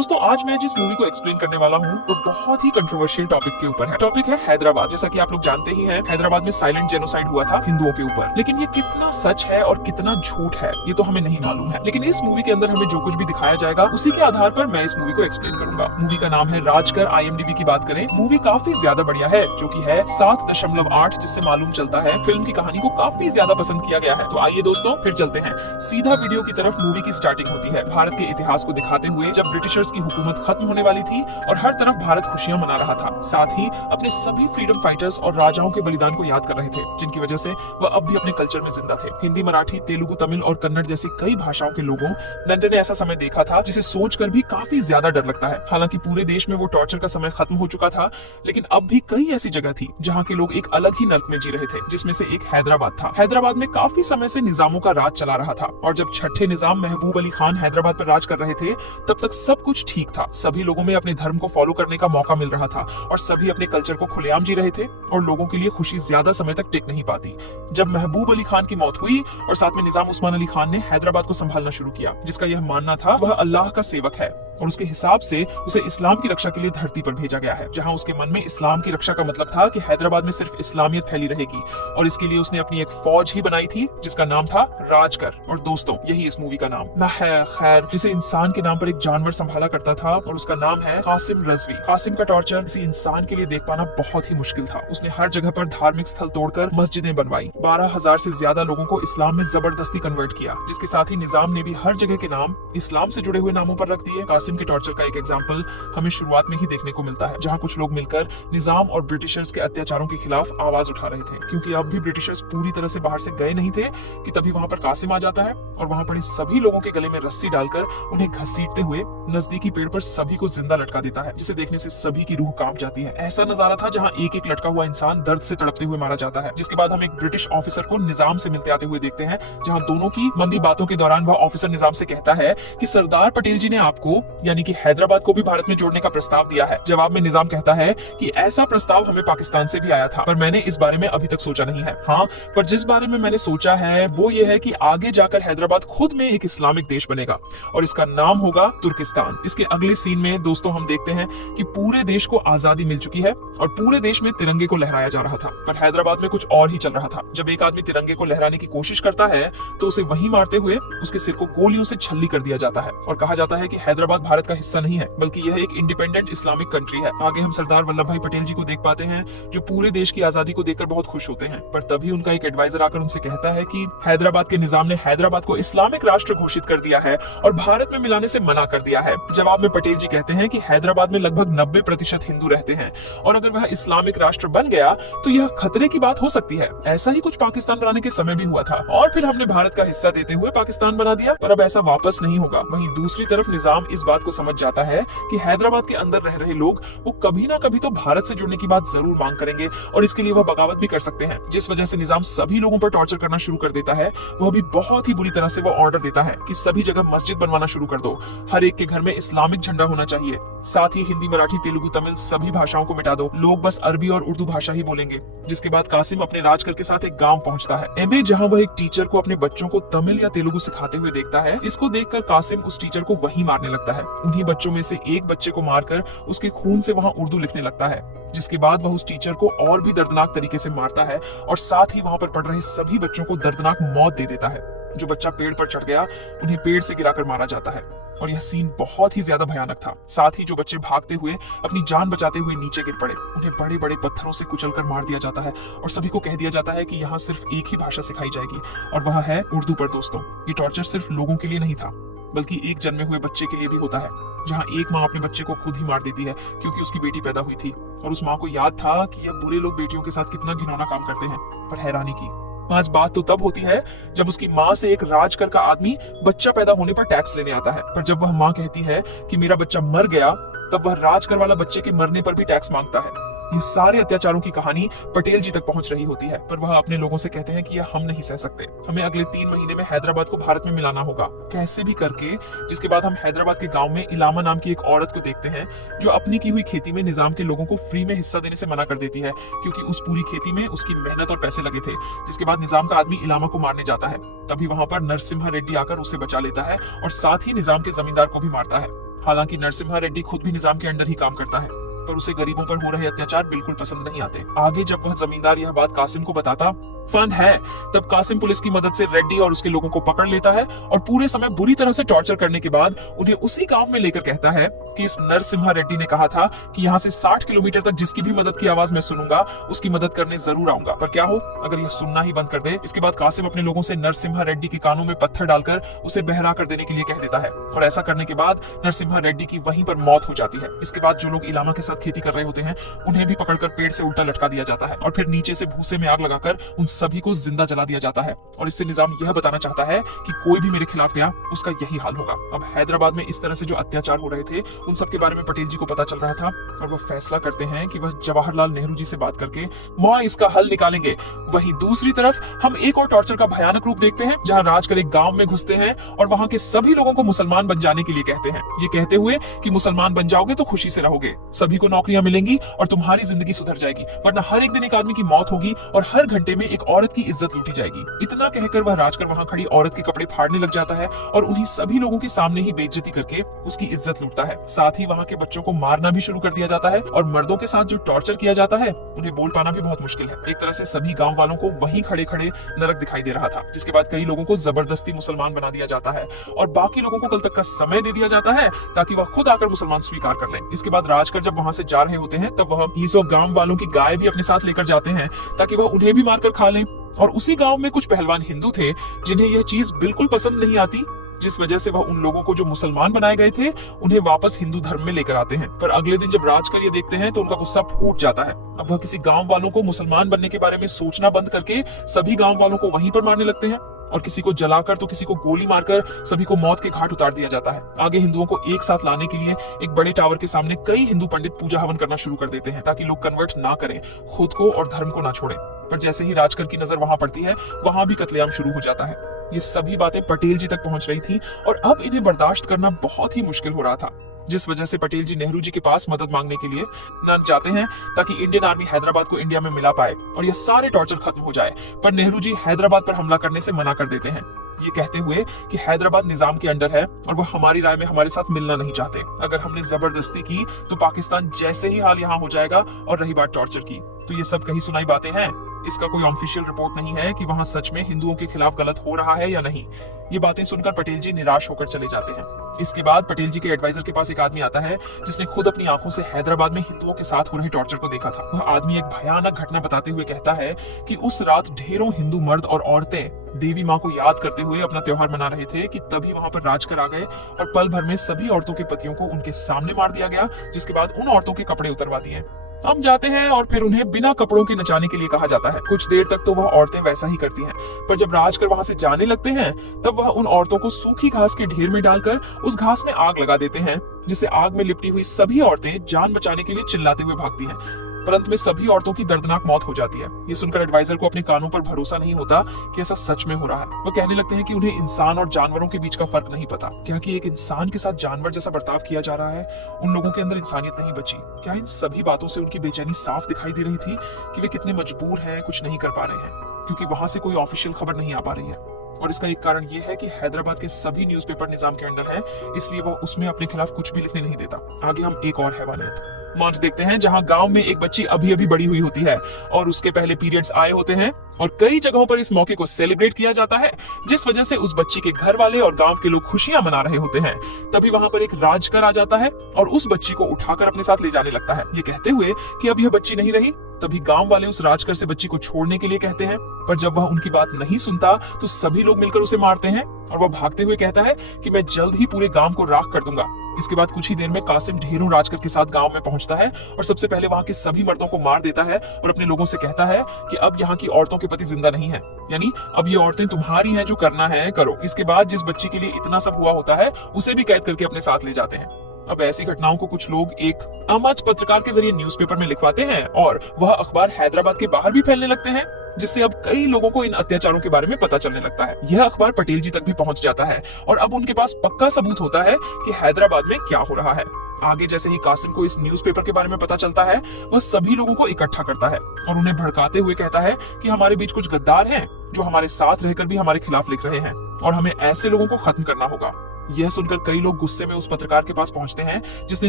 दोस्तों आज मैं जिस मूवी को एक्सप्लेन करने वाला हूँ वो बहुत ही कंट्रोवर्शियल टॉपिक के ऊपर है। टॉपिक है हैदराबाद। जैसा कि आप लोग जानते ही हैं, हैदराबाद में साइलेंट जेनोसाइड हुआ था हिंदुओं के ऊपर। लेकिन ये कितना सच है और कितना झूठ है ये तो हमें नहीं मालूम है। लेकिन इस मूवी के अंदर हमें जो कुछ भी दिखाया जाएगा उसी के आधार पर मैं इस मूवी को एक्सप्लेन करूंगा। मूवी का नाम है राजकर। IMDb की बात करें, मूवी काफी ज्यादा बढ़िया है, जो की है 7.8, जिससे मालूम चलता है फिल्म की कहानी को काफी ज्यादा पसंद किया गया है। तो आइए दोस्तों फिर चलते हैं सीधा वीडियो की तरफ। मूवी की स्टार्टिंग होती है भारत के इतिहास को दिखाते हुए, जब ब्रिटिशर्स की हुकूमत खत्म होने वाली थी और हर तरफ भारत खुशियां मना रहा था। साथ ही अपने सभी फ्रीडम फाइटर्स और राजाओं के बलिदान को याद कर रहे थे, जिनकी वजह से वह अब भी अपने कल्चर में जिंदा थे। हिंदी, मराठी, तेलुगु, तमिल और कन्नड़ जैसी कई भाषाओं के लोगों ने ऐसा समय देखा था जिसे सोचकर भी काफी ज्यादा डर लगता है। हालांकि पूरे देश में वो टॉर्चर का समय खत्म हो चुका था, लेकिन अब भी कई ऐसी जगह थी जहाँ के लोग एक अलग ही नर्क में जी रहे थे, जिसमें से एक हैदराबाद था। हैदराबाद में काफी समय से निजामों का राज चला रहा था और जब छठे निजाम महबूब अली खान हैदराबाद पर राज कर रहे थे तब तक सब कुछ ठीक था। सभी लोगों में अपने धर्म को फॉलो करने का मौका मिल रहा था और सभी अपने कल्चर को खुलेआम जी रहे थे और लोगों के लिए खुशी ज्यादा समय तक टिक नहीं पाती। जब महबूब अली खान की मौत हुई और साथ में निजाम उस्मान अली खान ने हैदराबाद को संभालना शुरू किया, जिसका यह मानना था वह अल्लाह का सेवक है और उसके हिसाब से उसे इस्लाम की रक्षा के लिए धरती पर भेजा गया है, जहां उसके मन में इस्लाम की रक्षा का मतलब था कि हैदराबाद में सिर्फ इस्लामियत फैली रहेगी। और इसके लिए उसने अपनी एक फौज ही बनाई थी जिसका नाम था राजकर। और दोस्तों यही इस मूवी का नाम ना है। खैर, जिसे इंसान के नाम पर एक जानवर संभाला करता था और उसका नाम है कासिम रजवी। कासिम का टॉर्चर किसी इंसान के लिए देख पाना बहुत ही मुश्किल था। उसने हर जगह पर धार्मिक स्थल तोड़कर मस्जिदें बनवाई, 12,000 से ज्यादा लोगों को इस्लाम में जबरदस्ती कन्वर्ट किया, जिसके साथ ही निजाम ने भी हर जगह के नाम इस्लाम से जुड़े हुए नामों पर रख दिए। कासिम के टॉर्चर का एक एग्जाम्पल हमें शुरुआत में ही देखने को मिलता है, जहाँ कुछ लोग मिलकर निजाम और ब्रिटिशर्स के अत्याचारों के खिलाफ आवाज उठा रहे थे। क्योंकि अब भी ब्रिटिशर्स पूरी तरह से बाहर से गए नहीं थे कि तभी वहां पर कासिम आ जाता है और वहां पड़े सभी लोगों के गले में रस्सी डालकर उन्हें घसीटते हुए नजदीकी पेड़ पर सभी को जिंदा लटका देता है, जिसे देखने से सभी की रूह कांप जाती है। ऐसा नजारा था जहां एक एक लटका हुआ इंसान दर्द से तड़पते हुए मारा जाता है। जिसके बाद हम एक ब्रिटिश ऑफिसर को निजाम से मिलते आते हुए देखते हैं, जहां दोनों की मंदी बातों के दौरान वह ऑफिसर निजाम से कहता है कि सरदार पटेल जी ने आपको यानी कि हैदराबाद को भी भारत में जोड़ने का प्रस्ताव दिया है। जवाब में निजाम कहता है कि ऐसा प्रस्ताव हमें पाकिस्तान से भी आया था, पर मैंने इस बारे में अभी तक सोचा नहीं है। हाँ, पर जिस बारे में मैंने सोचा है वो ये है कि आगे जाकर हैदराबाद खुद में एक इस्लामिक देश बनेगा और इसका नाम होगा तुर्किस्तान। इसके अगले सीन में दोस्तों हम देखते हैं कि पूरे देश को आजादी मिल चुकी है और पूरे देश में तिरंगे को लहराया जा रहा था, पर हैदराबाद में कुछ और ही चल रहा था। जब एक आदमी तिरंगे को लहराने की कोशिश करता है तो उसे वहीं मारते हुए उसके सिर को गोलियों से छल्ली कर दिया जाता है और कहा जाता है कि हैदराबाद भारत का हिस्सा नहीं है, बल्कि यह एक इंडिपेंडेंट इस्लामिक कंट्री है। आगे हम सरदार वल्लभ भाई पटेल जी को देख पाते हैं, जो पूरे देश की आजादी को देखकर बहुत खुश होते हैं, पर तभी उनका एक एडवाइजर आकर उनसे कहता है कि हैदराबाद के निजाम ने हैदराबाद को इस्लामिक राष्ट्र घोषित कर दिया है और भारत में मिलाने से मना कर दिया है। जवाब में पटेल जी कहते हैं कि हैदराबाद में लगभग 90% हिंदू रहते हैं और अगर वह इस्लामिक राष्ट्र बन गया तो यह खतरे की बात हो सकती है। ऐसा ही कुछ पाकिस्तान बनाने के समय भी हुआ था और फिर हमने भारत का हिस्सा देते हुए पाकिस्तान बना दिया, पर अब ऐसा वापस नहीं होगा। वहीं दूसरी तरफ निजाम इस बात को समझ जाता है कि हैदराबाद के अंदर रह रहे लोग वो कभी ना कभी तो भारत से जुड़ने की बात जरूर मांग करेंगे और इसके लिए वह बगावत भी कर सकते हैं, जिस वजह से निजाम सभी लोगों पर टॉर्चर करना शुरू कर देता है। वह भी बहुत ही बुरी तरह से वो ऑर्डर देता है कि सभी जगह मस्जिद बनवाना शुरू कर दो, हर एक के घर में इस्लामिक झंडा होना चाहिए, साथ ही हिंदी, मराठी, तेलुगु, तमिल सभी भाषाओं को मिटा दो, लोग बस अरबी और उर्दू भाषा ही बोलेंगे। जिसके बाद कासिम अपने राजकर के साथ एक गांव पहुंचता है एमए, जहां वह एक टीचर को अपने बच्चों को तमिल या तेलुगु सिखाते हुए देखता है। इसको देखकर कासिम उस टीचर को वहीं मारने लगता है। उन्हीं बच्चों में से एक बच्चे को मारकर उसके खून से वहां उर्दू लिखने लगता है। जिसके बाद वह उस टीचर को और भी दर्दनाक तरीके से मारता है और साथ ही वहां पर पढ़ रहे सभी बच्चों को दर्दनाक मौत दे देता है। जो बच्चा पेड़ पर चढ़ गया उन्हें पेड़ से गिराकर मारा जाता है और यह सीन बहुत ही ज्यादा भयानक था। साथ ही जो बच्चे भागते हुए अपनी जान बचाते हुए नीचे गिर पड़े, उन्हें बड़े बड़े पत्थरों से कुचलकर मार दिया जाता है और सभी को कह दिया जाता है कि यहाँ सिर्फ एक ही भाषा सिखाई जाएगी और वह है उर्दू। पर दोस्तों ये टॉर्चर सिर्फ लोगों के लिए नहीं था, बल्कि एक जन्मे हुए बच्चे के लिए भी होता है, जहाँ एक माँ अपने बच्चे को खुद ही मार देती है क्योंकि उसकी बेटी पैदा हुई थी और उस माँ को याद था कि यह बुरे लोग बेटियों के साथ कितना घिनौना काम करते हैं। पर हैरानी की आज बात तो तब होती है जब उसकी माँ से एक राजकर का आदमी बच्चा पैदा होने पर टैक्स लेने आता है, पर जब वह माँ कहती है कि मेरा बच्चा मर गया, तब वह राजकर वाला बच्चे के मरने पर भी टैक्स मांगता है। ये सारे अत्याचारों की कहानी पटेल जी तक पहुंच रही होती है, पर वह अपने लोगों से कहते हैं कि यह हम नहीं सह सकते, हमें अगले 3 महीने में हैदराबाद को भारत में मिलाना होगा, कैसे भी करके। जिसके बाद हम हैदराबाद के गांव में इलामा नाम की एक औरत को देखते हैं जो अपनी की हुई खेती में निजाम के लोगों को फ्री में हिस्सा देने से मना कर देती है, क्योंकि उस पूरी खेती में उसकी मेहनत और पैसे लगे थे। जिसके बाद निजाम का आदमी इलामा को मारने जाता है, तभी वहां पर नरसिम्हा रेड्डी आकर उसे बचा लेता है और साथ ही निजाम के जमींदार को भी मारता है। हालांकि नरसिम्हा रेड्डी खुद भी निजाम के अंडर ही काम करता है, पर उसे गरीबों पर हो रहे अत्याचार बिल्कुल पसंद नहीं आते। आगे जब वह जमींदार यह बात कासिम को बताता फन है, तब कासिम पुलिस की मदद से रेड्डी और उसके लोगों को पकड़ लेता है और पूरे समय बुरी तरह से टॉर्चर करने के बाद उन्हें उसी गांव में लेकर कहता है कि इस नरसिम्हा रेड्डी ने कहा था कि यहाँ से 60 किलोमीटर तक जिसकी भी मदद की आवाज मैं सुनूंगा उसकी मदद करने जरूर आऊंगा। पर क्या हो अगर यह सुनना ही बंद कर दे। इसके बाद कासिम अपने लोगों से नरसिम्हा रेड्डी के कानों में पत्थर डालकर उसे बहरा कर देने के लिए कह देता है और ऐसा करने के बाद नरसिम्हा रेड्डी की वहीं पर मौत हो जाती है। इसके बाद जो लोग इलामा के साथ खेती कर रहे होते हैं उन्हें भी पकड़कर पेड़ से उल्टा लटका दिया जाता है और फिर नीचे से भूसे में आग लगाकर उन सभी को जिंदा जला दिया जाता है। और इससे निजाम यह बताना चाहता है कि कोई भी मेरे खिलाफ गया उसका यही हाल होगा। अब हैदराबाद में इस तरह से जो अत्याचार हो रहे थे उन सब के बारे में पटेल जी को पता चल रहा था और वह फैसला करते हैं कि वह जवाहरलाल नेहरू जी से बात करके मौआ इसका हल निकालेंगे। वहीं दूसरी तरफ हम एक और टॉर्चर का भयानक रूप देखते हैं जहां राजकर एक गांव में घुसते हैं और वहां के सभी लोगों को मुसलमान बन जाने के लिए कहते हैं, ये कहते हुए कि मुसलमान बन जाओगे तो खुशी से रहोगे, सभी को नौकरियां मिलेंगी और तुम्हारी जिंदगी सुधर जाएगी, वरना हर एक दिन एक आदमी की मौत होगी और हर घंटे में एक औरत की इज्जत लूटी जाएगी। इतना कहकर वह राजकर वहां खड़ी औरत के कपड़े फाड़ने लग जाता है और उन्हीं सभी लोगों के सामने ही बेइज्जती करके उसकी इज्जत लूटता है। साथ ही वहां के बच्चों को मारना भी शुरू कर दिया जाता है और मर्दों के साथ जो टॉर्चर किया जाता है उन्हें बोल पाना भी बहुत मुश्किल है। एक तरह से सभी गांव वालों को वहीं खड़े खड़े नरक दिखाई दे रहा था, जिसके बाद कई लोगों को जबरदस्ती मुसलमान बना दिया जाता है और बाकी लोगों को कल तक का समय दे दिया जाता है ताकि वह खुद आकर मुसलमान स्वीकार कर लें। इसके बाद राजकर जब वहां से जा रहे होते हैं तब वह ईसो गांव वालों की गाय भी अपने साथ लेकर जाते हैं ताकि वह उन्हें भी मारकर खा लें। और उसी गांव में कुछ पहलवान हिंदू थे जिन्हें यह चीज बिल्कुल पसंद नहीं आती, जिस वजह से वह उन लोगों को जो मुसलमान बनाए गए थे उन्हें वापस हिंदू धर्म में लेकर आते हैं। पर अगले दिन जब राजकर ये देखते हैं तो उनका गुस्सा फूट जाता है। अब वह किसी गांव वालों को मुसलमान बनने के बारे में सोचना बंद करके सभी गांव वालों को वहीं पर मारने लगते हैं और किसी को जलाकर तो किसी को गोली मारकर सभी को मौत के घाट उतार दिया जाता है। आगे हिंदुओं को एक साथ लाने के लिए एक बड़े टावर के सामने कई हिंदू पंडित पूजा हवन करना शुरू कर देते हैं ताकि लोग कन्वर्ट ना करें, खुद को और धर्म को ना छोड़ें। पर जैसे ही राजकर की नजर वहां पड़ती है वहां भी कत्लेआम शुरू हो जाता है। ये सभी बातें पटेल जी तक पहुंच रही थी और अब इन्हें बर्दाश्त करना बहुत ही मुश्किल हो रहा था, जिस वजह से पटेल जी नेहरू जी के पास मदद मांगने के लिए न जाते हैं ताकि इंडियन आर्मी हैदराबाद को इंडिया में मिला पाए और ये सारे टॉर्चर खत्म हो जाए। पर नेहरू जी हैदराबाद पर हमला करने से मना कर देते हैं, ये कहते हुए कि हैदराबाद निजाम के अंडर है और वो हमारी राय में हमारे साथ मिलना नहीं चाहते। अगर हमने जबरदस्ती की तो पाकिस्तान जैसे ही हाल यहाँ हो जाएगा। और रही बात टॉर्चर की, तो ये सब कही सुनाई बातें हैं, इसका कोई ऑफिशियल रिपोर्ट नहीं है कि वहां सच में हिंदुओं के खिलाफ गलत हो रहा है या नहीं। ये बातें सुनकर पटेल जी निराश होकर चले जाते हैं। इसके बाद पटेल जी के एडवाइजर के पास एक आदमी आता है जिसने खुद अपनी आंखों से हैदराबाद में हिंदुओं के साथ हो रहे टॉर्चर को देखा था। वह आदमी एक भयानक घटना बताते हुए कहता है कि उस रात ढेरों हिंदू मर्द और औरतें देवी माँ को याद करते हुए अपना त्योहार मना रहे थे कि तभी वहां पर राजकर आ गए और पल भर में सभी औरतों के पतियों को उनके सामने मार दिया गया, जिसके बाद उन औरतों के कपड़े उतरवा दिए। हम जाते हैं और फिर उन्हें बिना कपड़ों के नचाने के लिए कहा जाता है। कुछ देर तक तो वह औरतें वैसा ही करती हैं, पर जब राजकर वहां से जाने लगते हैं तब वह उन औरतों को सूखी घास के ढेर में डालकर उस घास में आग लगा देते हैं, जिससे आग में लिपटी हुई सभी औरतें जान बचाने के लिए चिल्लाते हुए भागती हैं। पर अंत में सभी औरतों की दर्दनाक मौत हो जाती है। ये सुनकर एडवाइजर को अपने कानों पर भरोसा नहीं होता कि ऐसा सच में हो रहा है। वो कहने लगते हैं कि उन्हें इंसान और जानवरों के बीच का फर्क नहीं पता। क्या कि एक इंसान के साथ जानवर जैसा बर्ताव किया जा रहा है, उन लोगों के अंदर इंसानियत नहीं बची। क्या इन सभी बातों से उनकी बेचैनी साफ दिखाई दे रही थी कि वे कितने मजबूर हैं, कुछ नहीं कर पा रहे हैं, क्योंकि वहां से कोई ऑफिशियल खबर नहीं आ पा रही है। और इसका एक कारण यह है कि हैदराबाद के सभी न्यूज़पेपर निजाम के अंडर हैं, इसलिए वह उसमें अपने खिलाफ कुछ भी लिखने नहीं देता। आगे हम एक और हैवानियत मंच देखते हैं जहां गांव में एक बच्ची अभी अभी बड़ी हुई होती है और उसके पहले पीरियड्स आए होते हैं और कई जगहों पर इस मौके को सेलिब्रेट किया जाता है, जिस वजह से उस बच्ची के घर वाले और गांव के लोग खुशियां मना रहे होते हैं। तभी वहां पर एक राजकर आ जाता है और उस बच्ची को उठाकर अपने साथ ले जाने लगता है, ये कहते हुए कि अब यह बच्ची नहीं रही। तभी गांव वाले उस राजकर से बच्ची को छोड़ने के लिए कहते हैं, पर जब वह उनकी बात नहीं सुनता तो सभी लोग मिलकर उसे मारते हैं और वह भागते हुए कहता है कि मैं जल्द ही पूरे गांव को राख कर दूंगा। इसके बाद कुछ ही देर में कासिम ढेरों राजकर के साथ गांव में पहुंचता है और सबसे पहले वहां के सभी मर्दों को मार देता है और अपने लोगों से कहता है कि अब यहाँ की औरतों के पति जिंदा नहीं है, यानी अब ये औरतें तुम्हारी हैं, जो करना है करो। इसके बाद जिस बच्ची के लिए इतना सब हुआ होता है उसे भी कैद करके अपने साथ ले जाते हैं। अब ऐसी घटनाओं को कुछ लोग एक आमाज पत्रकार के जरिए न्यूज़पेपर में लिखवाते हैं और वह अखबार हैदराबाद के बाहर भी फैलने लगते हैं, जिससे अब कई लोगों को इन अत्याचारों के बारे में पता चलने लगता है। यह अखबार पटेल जी तक भी पहुंच जाता है और अब उनके पास पक्का सबूत होता है कि हैदराबाद में क्या हो रहा है। आगे जैसे ही कासिम को इस न्यूज़पेपर के बारे में पता चलता है, वह सभी लोगों को इकट्ठा करता है और उन्हें भड़काते हुए कहता है कि हमारे बीच कुछ गद्दार हैं जो हमारे साथ रहकर भी हमारे खिलाफ लिख रहे हैं और हमें ऐसे लोगों को खत्म करना होगा। यह सुनकर कई लोग गुस्से में उस पत्रकार के पास पहुंचते हैं जिसने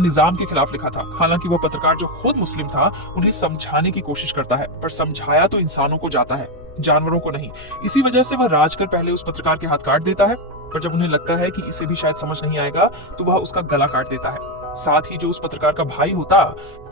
निजाम के खिलाफ लिखा था। हालांकि वह पत्रकार जो खुद मुस्लिम था उन्हें समझाने की कोशिश करता है, पर समझाया तो इंसानों को जाता है, जानवरों को नहीं। इसी वजह से वह राज कर पहले उस पत्रकार के हाथ काट देता है, पर जब उन्हें लगता है कि इसे भी शायद समझ नहीं आएगा तो वह उसका गला काट देता है। साथ ही जो उस पत्रकार का भाई होता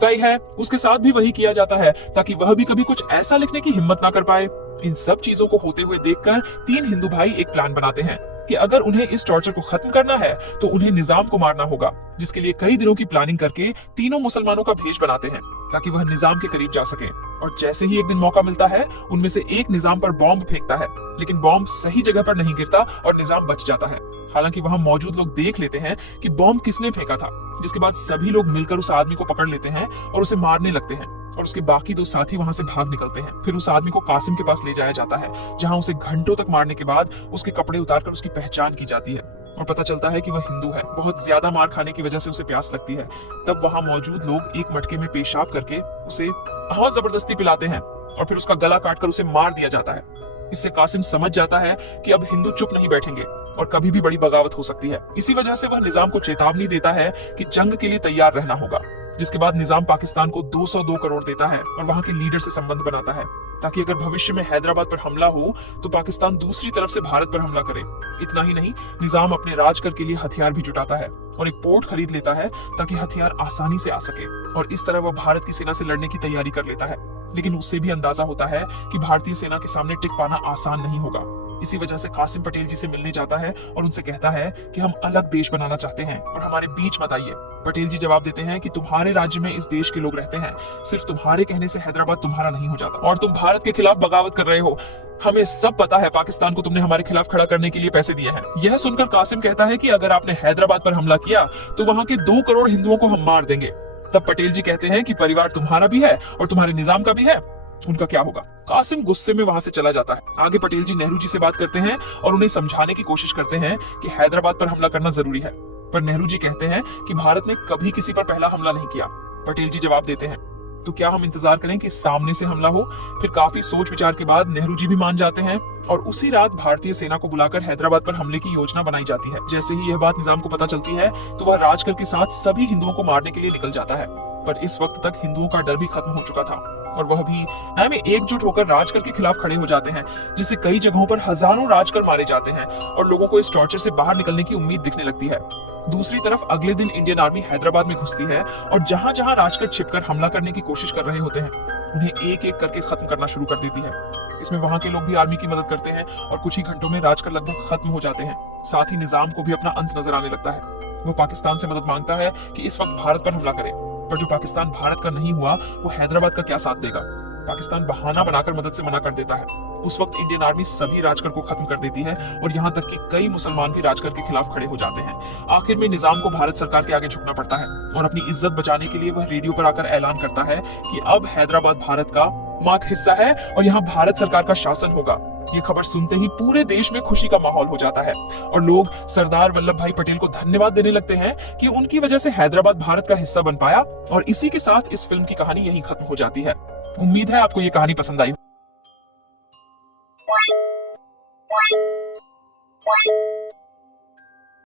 तय है उसके साथ भी वही किया जाता है ताकि वह भी कभी कुछ ऐसा लिखने की हिम्मत ना कर पाए। इन सब चीजों को होते हुए देखकर तीन हिंदू भाई एक प्लान बनाते हैं कि अगर उन्हें इस टॉर्चर को खत्म करना है तो उन्हें निजाम को मारना होगा, जिसके लिए कई दिनों की प्लानिंग करके तीनों मुसलमानों का भेष बनाते हैं ताकि वह निजाम के करीब जा सके। और जैसे ही एक दिन मौका मिलता है उनमें से एक निजाम पर बॉम्ब फेंकता है, लेकिन बॉम्ब सही जगह पर नहीं गिरता और निजाम बच जाता है। हालांकि वहां मौजूद लोग देख लेते हैं कि बॉम्ब किसने फेंका था, जिसके बाद सभी लोग मिलकर उस आदमी को पकड़ लेते हैं और उसे मारने लगते हैं और उसके बाकी दो साथी वहां से भाग निकलते हैं। फिर उस आदमी को कासिम के पास ले जाया जाता है, जहां उसे घंटों तक मारने के बाद उसके कपड़े उतारकर उसकी पहचान की जाती है और पता चलता है कि वह हिंदू है। बहुत ज्यादा मार खाने की वजह से उसे प्यास लगती है। तब वहां मौजूद लोग एक मटके में पेशाब करके उसे बहुत जबरदस्ती पिलाते हैं और फिर उसका गला काटकर उसे मार दिया जाता है। इससे कासिम समझ जाता है कि अब हिंदू चुप नहीं बैठेंगे और कभी भी बड़ी बगावत हो सकती है। इसी वजह से वह निजाम को चेतावनी देता है कि जंग के लिए तैयार रहना होगा, जिसके बाद निजाम पाकिस्तान को 202 करोड़ देता है और वहां के लीडर से संबंध बनाता है ताकि अगर भविष्य में हैदराबाद पर हमला हो तो पाकिस्तान दूसरी तरफ से भारत पर हमला करे। इतना ही नहीं, निजाम अपने राजकर के लिए हथियार भी जुटाता है और एक पोर्ट खरीद लेता है ताकि हथियार आसानी से आ सके और इस तरह वह भारत की सेना से लड़ने की तैयारी कर लेता है। लेकिन उससे भी अंदाजा होता है कि भारतीय सेना के सामने टिक पाना आसान नहीं होगा। इसी वजह से कासिम पटेल जी से मिलने जाता है और उनसे कहता है कि हम अलग देश बनाना चाहते हैं और हमारे बीच मत आइए। पटेल जी जवाब देते हैं कि तुम्हारे राज्य में इस देश के लोग रहते हैं, सिर्फ तुम्हारे कहने से हैदराबाद तुम्हारा नहीं हो जाता और तुम भारत के खिलाफ बगावत कर रहे हो। हमें सब पता है, पाकिस्तान को तुमने हमारे खिलाफ खड़ा करने के लिए पैसे दिए हैं। यह सुनकर कासिम कहता है कि अगर आपने हैदराबाद पर हमला किया तो वहां के 2 करोड़ हिंदुओं को हम मार देंगे। तब पटेल जी कहते हैं कि परिवार तुम्हारा भी है और तुम्हारे निजाम का भी है, उनका क्या होगा। कासिम गुस्से में वहां से चला जाता है। आगे पटेल जी नेहरू जी से बात करते हैं और उन्हें समझाने की कोशिश करते हैं कि हैदराबाद पर हमला करना जरूरी है, पर नेहरू जी कहते हैं कि भारत ने कभी किसी पर पहला हमला नहीं किया। पटेल जी जवाब देते हैं, तो क्या हम इंतजार करें कि सामने से हमला हो। फिर काफी सोच विचार के बाद नेहरू जी भी मान जाते हैं और उसी रात भारतीय सेना को बुलाकर हैदराबाद पर हमले की योजना बनाई जाती है। जैसे ही यह बात निजाम को पता चलती है तो वह राजकर के साथ सभी हिंदुओं को मारने के लिए निकल जाता है, पर इस वक्त तक हिंदुओं का डर भी खत्म हो चुका था और वह भी में एकजुट होकर राजकर के खिलाफ खड़े हो जाते हैं, जिससे कई जगहों पर हजारों राजकर मारे जाते हैं और लोगों को इस टॉर्चर से बाहर निकलने की उम्मीद दिखने लगती है। दूसरी तरफ अगले दिन इंडियन आर्मी हैदराबाद में घुसती है और जहां जहां राजकर छिपकर हमला करने की कोशिश कर रहे होते हैं उन्हें एक एक करके खत्म करना शुरू कर देती है। इसमें वहां के लोग भी आर्मी की मदद करते हैं और कुछ ही घंटों में राजकर लगभग खत्म हो जाते हैं। साथ ही निजाम को भी अपना अंत नजर आने लगता है। वो पाकिस्तान से मदद मांगता है कि इस वक्त भारत पर हमला करे, पर जो पाकिस्तान भारत का नहीं हुआ वो हैदराबाद का क्या साथ देगा। पाकिस्तान बहाना बनाकर मदद से मना कर देता है। उस वक्त इंडियन आर्मी सभी राजकर को खत्म कर देती है और यहाँ तक कि कई मुसलमान भी राजकर के खिलाफ खड़े हो जाते हैं। आखिर में निजाम को भारत सरकार के आगे झुकना पड़ता है और अपनी इज्जत बचाने के लिए वह रेडियो पर आकर ऐलान करता है कि अब हैदराबाद भारत का मात्र हिस्सा है और यहाँ भारत सरकार का शासन होगा। ये खबर सुनते ही पूरे देश में खुशी का माहौल हो जाता है और लोग सरदार वल्लभ भाई पटेल को धन्यवाद देने लगते हैं कि उनकी वजह से हैदराबाद भारत का हिस्सा बन पाया। और इसी के साथ इस फिल्म की कहानी यहीं खत्म हो जाती है। उम्मीद है आपको ये कहानी पसंद आई।